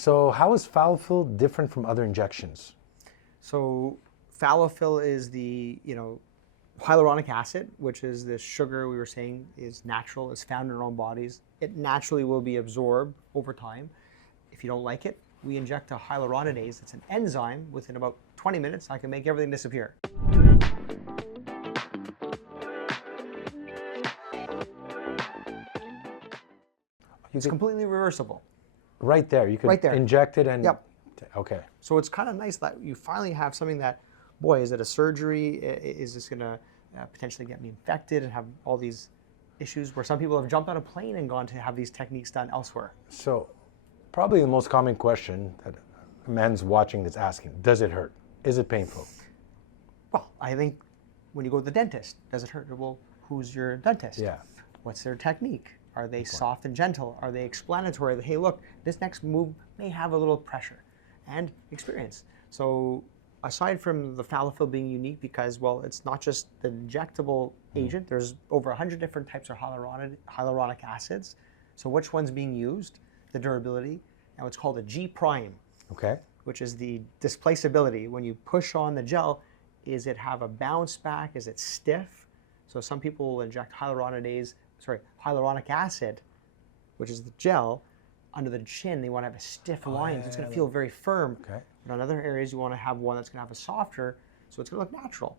So how is Falafel different from other injections? So Falafel is the, hyaluronic acid, which is the sugar we were saying is natural, is found in our own bodies. It naturally will be absorbed over time. If you don't like it, we inject a hyaluronidase. It's an enzyme. Within about 20 minutes, I can make everything disappear. It's completely reversible. Right there, you could inject it and... Yep. Okay. So it's kind of nice that you finally have something that, boy, is it a surgery? Is this going to potentially get me infected and have all these issues where some people have jumped on a plane and gone to have these techniques done elsewhere? So probably the most common question that a man's watching that's asking, does it hurt? Is it painful? Well, I think when you go to the dentist, does it hurt? Well, who's your dentist? Yeah. What's their technique? Are they soft and gentle? Are they explanatory? Hey, look, this next move may have a little pressure and experience. So aside from the Falafel being unique because, well, it's not just the injectable agent. There's over 100 different types of hyaluronic acids. So which one's being used, the durability, and what's called a G prime, which is the displaceability. When you push on the gel, is it have a bounce back? Is it stiff? So some people will inject hyaluronic acid, which is the gel, under the chin. They want to have a stiff line. It's going to feel very firm. But in other areas, you want to have one that's going to have a softer, so it's going to look natural.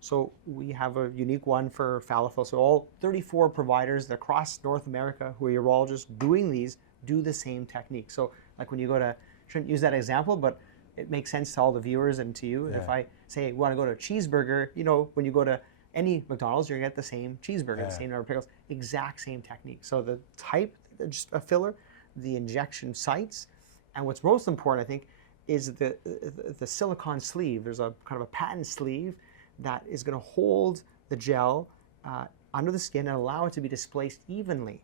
So we have a unique one for Falafel. So all 34 providers across North America who are urologists doing these do the same technique. So like when you go to, shouldn't use that example, but it makes sense to all the viewers and to you. If I say you want to go to a cheeseburger, when you go to any McDonald's, you're going to get the same cheeseburger, the same number of pickles, exact same technique. So the type of filler, the injection sites, and what's most important, I think, is the silicone sleeve. There's a kind of a patent sleeve that is going to hold the gel under the skin and allow it to be displaced evenly.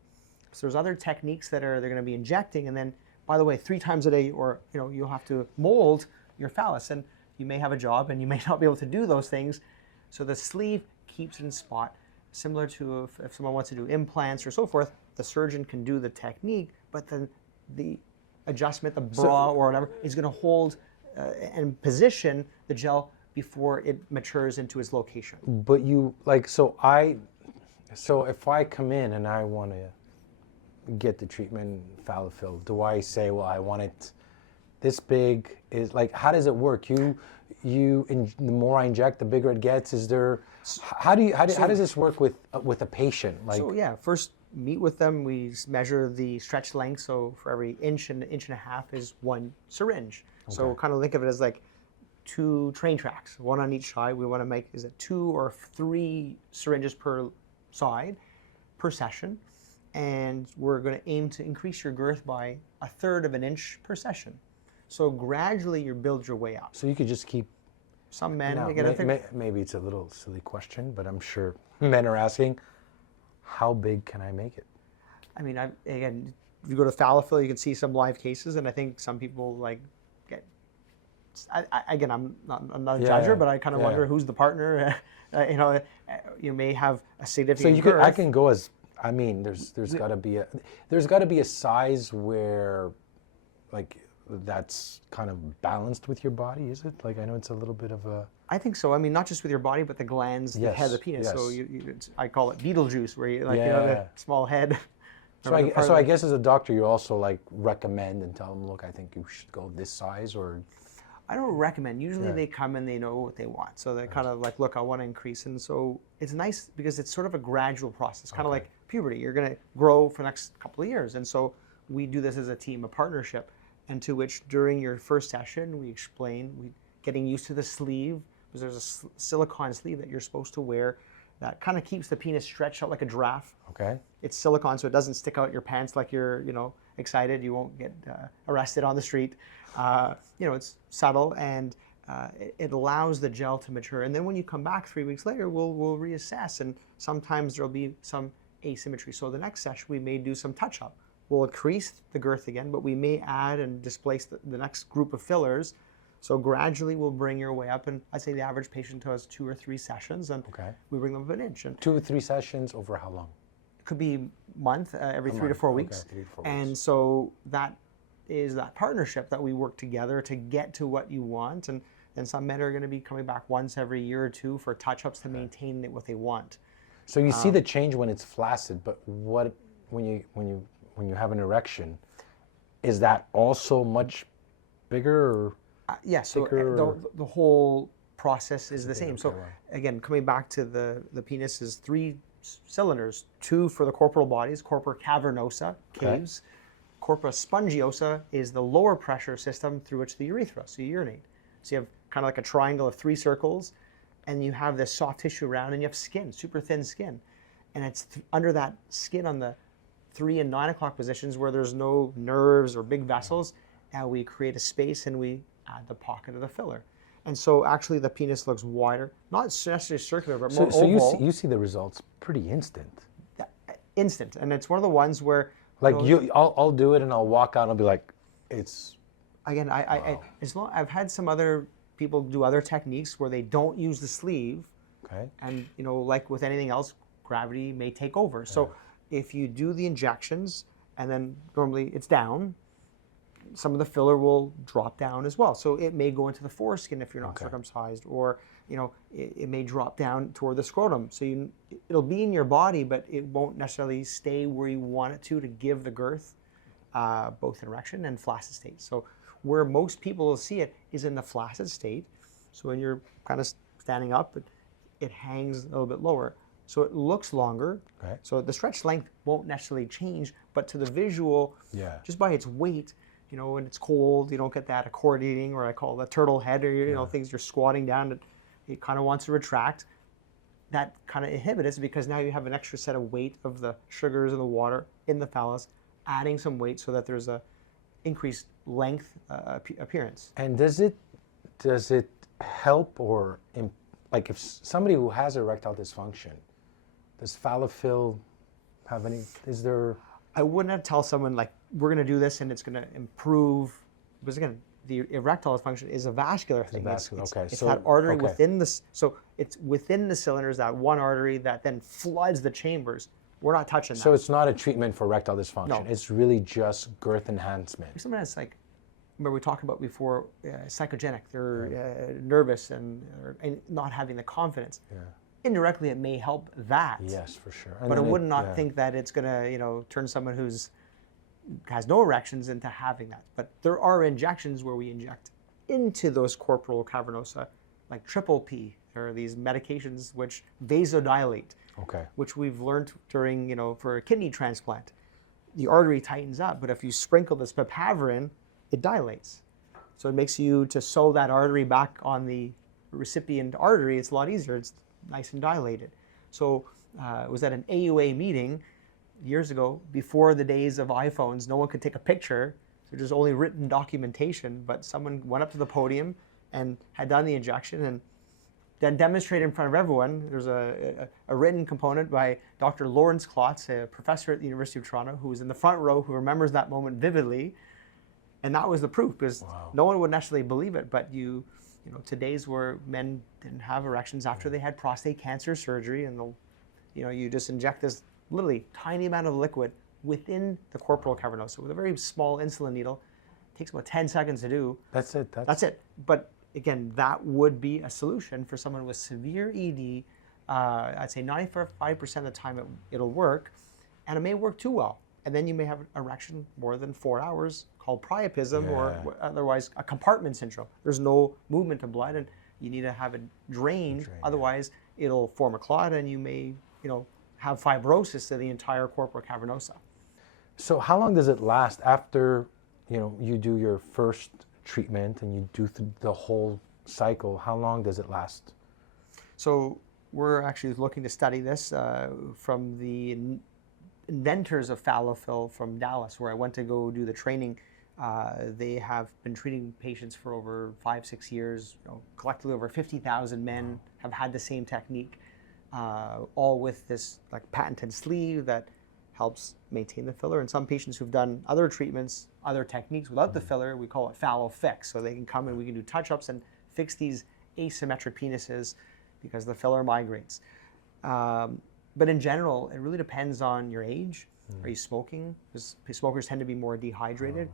So there's other techniques that they're going to be injecting, and then, by the way, 3 times a day, or you'll have to mold your phallus, and you may have a job and you may not be able to do those things. So the sleeve keeps it in spot, similar to if someone wants to do implants or so forth. The surgeon can do the technique, but then the adjustment, the bra or whatever, is going to hold and position the gel before it matures into its location. But so if I come in and I want to get the treatment Falafel, do I say, well, I want it this big? Is like, how does it work? The more I inject, the bigger it gets. Is there? How does this work with a patient? So yeah, first meet with them. We measure the stretch length. So for every inch and a half is 1 syringe. So kind of think of it as like 2 train tracks, 1 on each side. We want to make 2 or 3 syringes per side per session, and we're going to aim to increase your girth by 1/3 of an inch per session. So gradually you build your way up. So you could just keep... Some men... maybe it's a little silly question, but I'm sure men are asking, how big can I make it? I mean, again, if you go to Falafel, you can see some live cases, and I think some people get... Again, I'm not a judger, but I kind of wonder who's the partner. You may have a significant girth. I can go as... I mean, there's got to be a size where, that's kind of balanced with your body, is it? I know it's a little bit of a... I think so. I mean, not just with your body, but the glands, the head of the penis. So I call it Beetlejuice, where you the small head. So I guess as a doctor, you also recommend and tell them, look, I think you should go this size, or... I don't recommend. Usually they come and they know what they want. So they're kind of like, look, I want to increase. And so it's nice because it's sort of a gradual process, kind of like puberty. You're going to grow for the next couple of years. And so we do this as a team, a partnership, and to which during your first session, we explain, getting used to the sleeve, because there's a silicone sleeve that you're supposed to wear that kind of keeps the penis stretched out like a giraffe. It's silicone, so it doesn't stick out your pants like you're, excited. You won't get arrested on the street. It's subtle, and it allows the gel to mature. And then when you come back 3 weeks later, we'll reassess, and sometimes there'll be some asymmetry. So the next session, we may do some touch-up. We'll increase the girth again, but we may add and displace the next group of fillers. So gradually we'll bring your way up, and I'd say the average patient does 2 or 3 sessions, and we bring them up an inch. And 2 or 3 sessions over how long? It could be a month, every 3 to 4 weeks. 3 to 4 weeks. And so that is that partnership that we work together to get to what you want. And then some men are going to be coming back once every year or two for touch-ups to maintain what they want. So you see the change when it's flaccid, but what when you have an erection, is that also much bigger? Or yes, so the whole process is the same. So again, coming back to the penis is 3 cylinders, 2 for the corporal bodies, corpora cavernosa, caves. Corpora spongiosa is the lower pressure system through which the urethra, so you urinate. So you have kind of like a triangle of 3 circles, and you have this soft tissue around, and you have skin, super thin skin. And it's under that skin on the 3 and 9 o'clock positions where there's no nerves or big vessels, and we create a space and we add the pocket of the filler. And so actually the penis looks wider, not necessarily circular, but more oval. So you see the results pretty instant. Yeah, instant. And it's one of the ones where... Like I'll do it and I'll walk out and I'll be like, it's... Again, I've had some other people do other techniques where they don't use the sleeve. Okay. And, like with anything else, gravity may take over. So if you do the injections and then normally it's down, some of the filler will drop down as well. So it may go into the foreskin if you're not circumcised, or it may drop down toward the scrotum. So it'll be in your body, but it won't necessarily stay where you want it to give the girth, both in erection and flaccid state. So where most people will see it is in the flaccid state. So when you're kind of standing up, it hangs a little bit lower. So it looks longer. Okay. So the stretch length won't necessarily change, but to the visual, just by its weight, when it's cold, you don't get that accordiating, or I call it the turtle head, or things you're squatting down, it kind of wants to retract. That kind of inhibits it because now you have an extra set of weight of the sugars and the water in the phallus, adding some weight so that there's a increased length appearance. And does it help, or like if somebody who has erectile dysfunction, does Fallofill have any? Is there? I wouldn't tell someone like we're going to do this and it's going to improve, because again, the erectile dysfunction is a vascular thing. It's that artery within the, so it's within the cylinders, that one artery that then floods the chambers. We're not touching that. So it's not a treatment for erectile dysfunction. No. It's really just girth enhancement. Someone has like, remember we talked about before, psychogenic. They're nervous and not having the confidence. Yeah. Indirectly, it may help that. Yes, for sure. But I would not think that it's going to, turn someone has no erections into having that. But there are injections where we inject into those corporal cavernosa, like triple P. There are these medications which vasodilate, which we've learned during, for a kidney transplant. The artery tightens up, but if you sprinkle this papaverin, it dilates. So it makes you to sew that artery back on the recipient artery. It's a lot easier. It's nice and dilated. So it was at an AUA meeting years ago, before the days of iPhones. No one could take a picture, so there's only written documentation, but someone went up to the podium and had done the injection and then demonstrated in front of everyone. There's a written component by Dr. Lawrence Klotz, a professor at the University of Toronto, who was in the front row, who remembers that moment vividly. And that was the proof, because no one would necessarily believe it, but today's where men didn't have erections after they had prostate cancer surgery, and you just inject this literally tiny amount of liquid within the corporal cavernosa with a very small insulin needle. It takes about 10 seconds to do. That's it. That's it. But again, that would be a solution for someone with severe ED. I'd say 95% of the time it'll work, and it may work too well. And then you may have an erection more than 4 hours, called priapism, or otherwise a compartment syndrome. There's no movement of blood, and you need to have it drained. Otherwise, it'll form a clot, and you may, have fibrosis to the entire corpora cavernosa. So how long does it last after, you do your first treatment and you do the whole cycle? How long does it last? So we're actually looking to study this from the inventors of Fallofill from Dallas, where I went to go do the training. They have been treating patients for over 5-6 years. Collectively, over 50,000 men have had the same technique, all with this patented sleeve that helps maintain the filler. And some patients who've done other treatments, other techniques without the filler, we call it FalloFix. So they can come and we can do touch-ups and fix these asymmetric penises because the filler migrates. But in general, it really depends on your age. Are you smoking? Because smokers tend to be more dehydrated.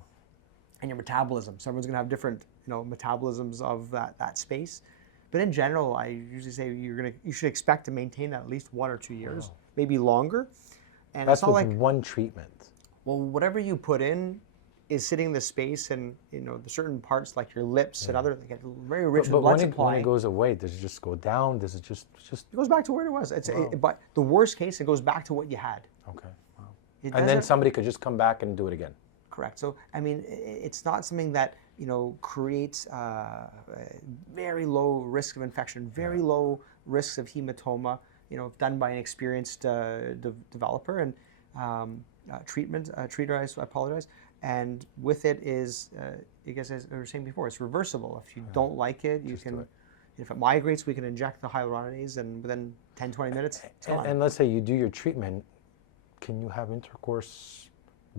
and your metabolism. So everyone's going to have different, metabolisms of that space. But in general, I usually say you should expect to maintain that at least 1 or 2 years, maybe longer. And That's it's not with like, one treatment. well, whatever you put in is sitting in the space, and the certain parts like your lips and other, they get very rich with blood supply. When it goes away, does it just go down? Does it just? It goes back to where it was. But the worst case, it goes back to what you had. Okay. Wow. It And then doesn't- somebody could just come back and do it again. Correct. So, I mean, it's not something that, creates very low risk of infection, very low risks of hematoma, done by an experienced developer and treater, I apologize. And with it is, I guess as I was saying before, it's reversible. If you don't like it, you can, if it migrates, we can inject the hyaluronidase, and within 10, 20 minutes, it's gone. And let's say you do your treatment, can you have intercourse?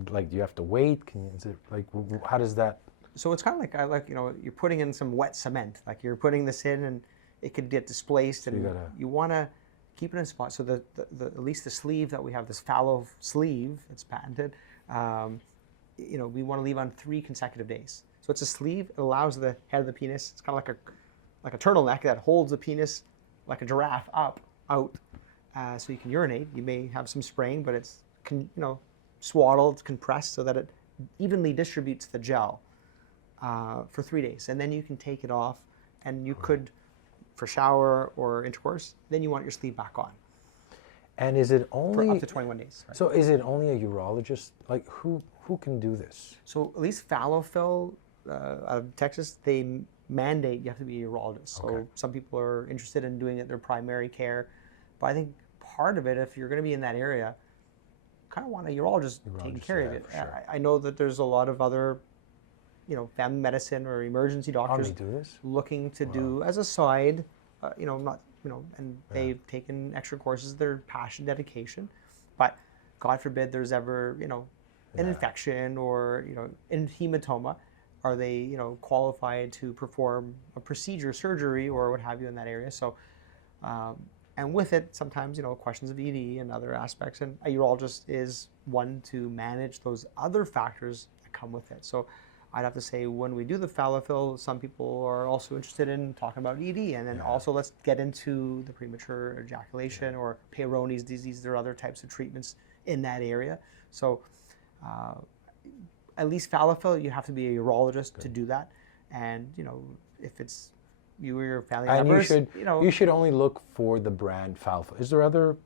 Like, do you have to wait? Is it like, how does that? So it's kind of like you're putting in some wet cement. Like you're putting this in, and it could get displaced, So and you want to keep it in spot. So the at least the sleeve that we have, this fallow sleeve, it's patented. We want to leave on 3 consecutive days. So it's a sleeve. It allows the head of the penis. It's kind of like a turtleneck that holds the penis like a giraffe out, so you can urinate. You may have some spraying, but it's swaddled, compressed, so that it evenly distributes the gel for 3 days, and then you can take it off, and you could, for shower or intercourse, then you want your sleeve back on. And is it only for up to 21 days? Right? So is it only a urologist? Like who can do this? So at least Fallofill out of Texas, they mandate you have to be a urologist. So some people are interested in doing it their primary care, but I think part of it, if you're going to be in that area, kind of want a urologist taking care of it. Sure. I know that there's a lot of other, family medicine or emergency doctors looking to do as a side, and they've taken extra courses. They're passion, dedication, but God forbid there's ever, an infection or, in hematoma, are they, qualified to perform a procedure, surgery, or what have you in that area? So, and with it, sometimes, questions of ED and other aspects, and a urologist is one to manage those other factors that come with it. So I'd have to say, when we do the Fallofill, some people are also interested in talking about ED, and then also let's get into the premature ejaculation or Peyronie's disease. There are other types of treatments in that area. So at least Fallofill, you have to be a urologist to do that. And, if it's you or your family members, you should only look for the brand Fallofill. Is there other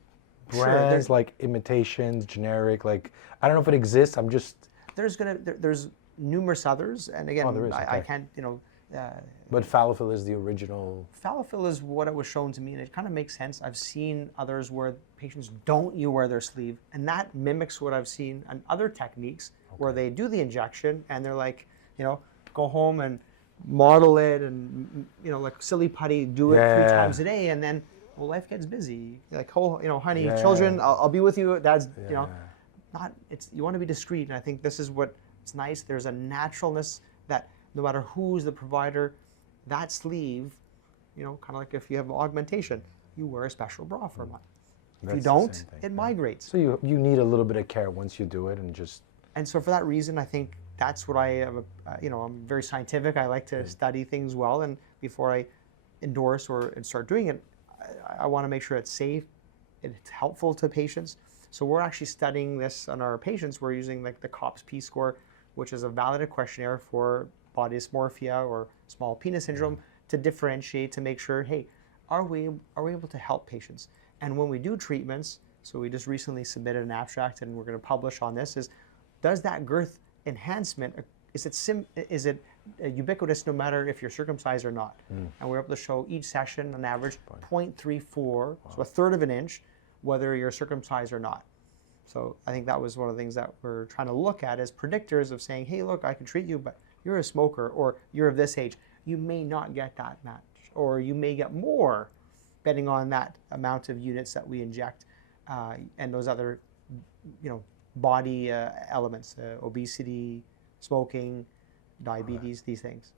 brands like imitations, generic? Like, I don't know if it exists. I'm just there's numerous others, and again, there is, I can't, but Fallofill is the original. Fallofill is what it was shown to me, and it kind of makes sense. I've seen others where patients don't wear their sleeve, and that mimics what I've seen on other techniques where they do the injection, and they're like, go home and model it, and like silly putty, do it 3 times a day, and then life gets busy. Like, honey, children, I'll be with you. Dad's, you want to be discreet, and I think this is what. It's nice. There's a naturalness that no matter who's the provider, that sleeve, kind of like if you have augmentation, you wear a special bra for a month. If you don't, it migrates. So you need a little bit of care once you do it, and just. And so for that reason, I think that's what I am. I'm very scientific. I like to study things well, and before I endorse and start doing it, I want to make sure it's safe, it's helpful to patients. So we're actually studying this on our patients. We're using like the COPS P score, which is a validated questionnaire for body dysmorphia or small penis syndrome, to differentiate, to make sure, hey, are we able to help patients? And when we do treatments, so we just recently submitted an abstract, and we're going to publish on this, does that girth enhancement, is it ubiquitous no matter if you're circumcised or not? And we're able to show each session on average 0.34, so a third of an inch, whether you're circumcised or not. So I think that was one of the things that we're trying to look at as predictors of saying, hey, look, I can treat you, but you're a smoker, or you're of this age. You may not get that match, or you may get more, depending on that amount of units that we inject, and those other, body elements, obesity, smoking, diabetes, these things.